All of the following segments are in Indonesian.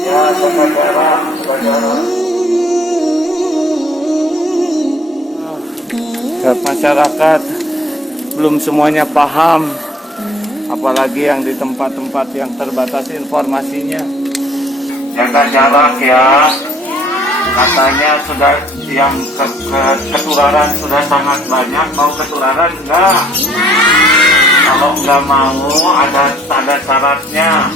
Ya, jaga jarak, jaga jarak. Masyarakat belum semuanya paham, apalagi yang di tempat-tempat yang terbatas informasinya. Jaga jarak ya. Katanya sudah yang ketularan sudah sangat banyak. Mau ketularan enggak? Kalau enggak mau ada syaratnya.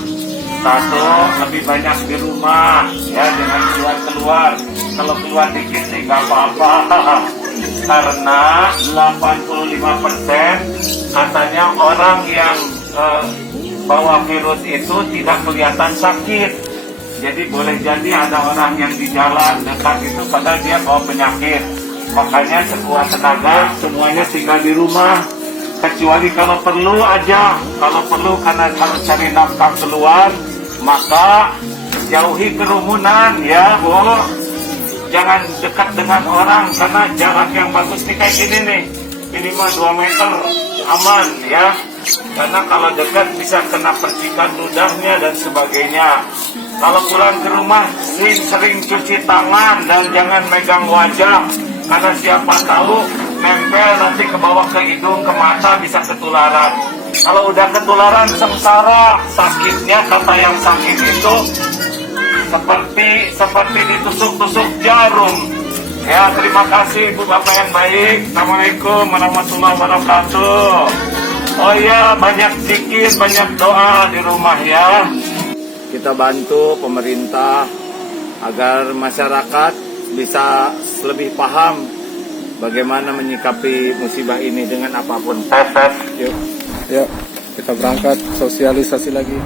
Satu, lebih banyak di rumah, ya, jangan keluar. Kalau keluar dikit sih nggak apa-apa. Karena 85% katanya orang yang bawa virus itu tidak kelihatan sakit. Jadi boleh jadi ada orang yang di jalan dekat itu padahal dia bawa penyakit. Makanya sekuat tenaga semuanya tinggal di rumah. Kecuali kalau perlu aja. Kalau perlu karena kalau cari nafkah keluar, maka jauhi kerumunan ya, Bu. Jangan dekat dengan orang karena jarak yang bagus nih kayak gini nih. Minimal 2 meter aman ya. Karena kalau dekat bisa kena percikan ludahnya dan sebagainya. Kalau pulang ke rumah sering cuci tangan dan jangan megang wajah. Karena siapa tahu nempel nanti ke bawah ke hidung, ke mata bisa ketularan. Kalau udah ketularan sengsara, sakitnya kata yang sakit itu seperti ditusuk-tusuk jarum. Ya, terima kasih Ibu Bapak yang baik. Assalamualaikum warahmatullahi wabarakatuh. Oh ya, banyak zikir, banyak doa di rumah ya. Kita bantu pemerintah agar masyarakat bisa lebih paham bagaimana menyikapi musibah ini dengan apapun. Yuk, kita berangkat sosialisasi lagi.